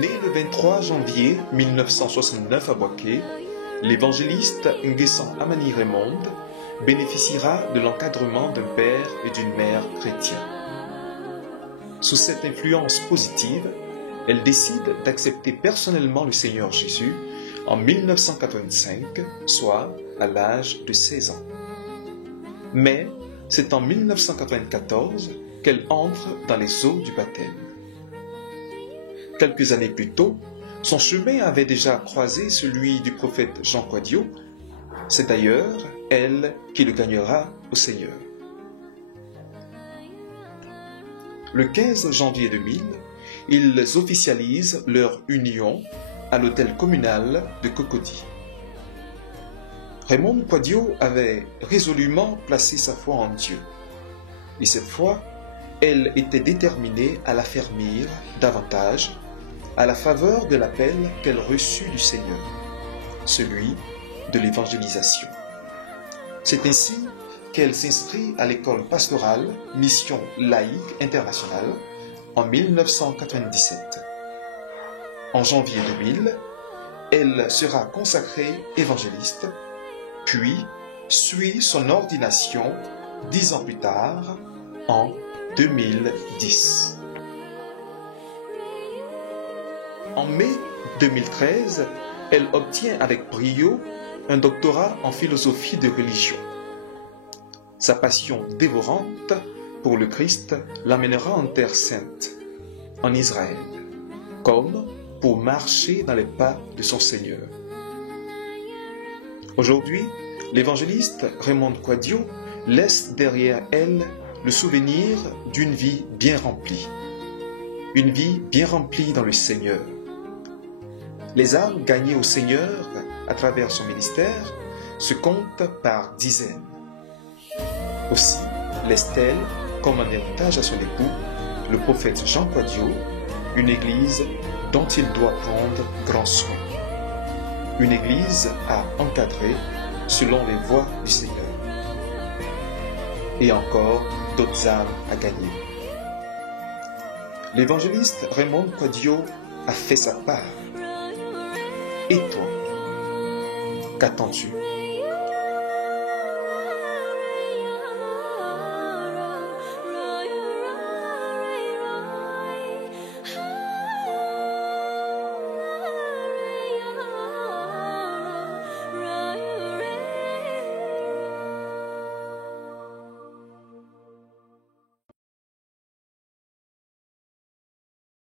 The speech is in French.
Né le 23 janvier 1969 à Boaké, l'évangéliste Nguessan Amani Raymond bénéficiera de l'encadrement d'un père et d'une mère chrétiens. Sous cette influence positive, elle décide d'accepter personnellement le Seigneur Jésus en 1985, soit à l'âge de 16 ans. Mais c'est en 1994 qu'elle entre dans les eaux du baptême. Quelques années plus tôt, son chemin avait déjà croisé celui du prophète Jean Quadio. C'est d'ailleurs elle qui le gagnera au Seigneur. Le 15 janvier 2000, ils officialisent leur union à l'hôtel communal de Cocody. Raymond Quadio avait résolument placé sa foi en Dieu. Et cette foi, elle était déterminée à l'affermir davantage à la faveur de l'appel qu'elle reçut du Seigneur, celui de l'évangélisation. C'est ainsi qu'elle s'inscrit à l'école pastorale Mission laïque internationale en 1997. En janvier 2000, elle sera consacrée évangéliste, puis suit son ordination 10 ans plus tard, en 2010. En mai 2013, elle obtient avec brio un doctorat en philosophie de religion. Sa passion dévorante pour le Christ l'amènera en Terre Sainte, en Israël, comme pour marcher dans les pas de son Seigneur. Aujourd'hui, l'évangéliste Raymond Quadio laisse derrière elle le souvenir d'une vie bien remplie. Une vie bien remplie dans le Seigneur. Les âmes gagnées au Seigneur à travers son ministère se comptent par dizaines. Aussi laisse-t-elle comme un héritage à son époux, le prophète Jean Quadio, une église dont il doit prendre grand soin. Une église à encadrer selon les voies du Seigneur. Et encore d'autres âmes à gagner. L'évangéliste Raymond Quadio a fait sa part. Et toi, qu'attends-tu ?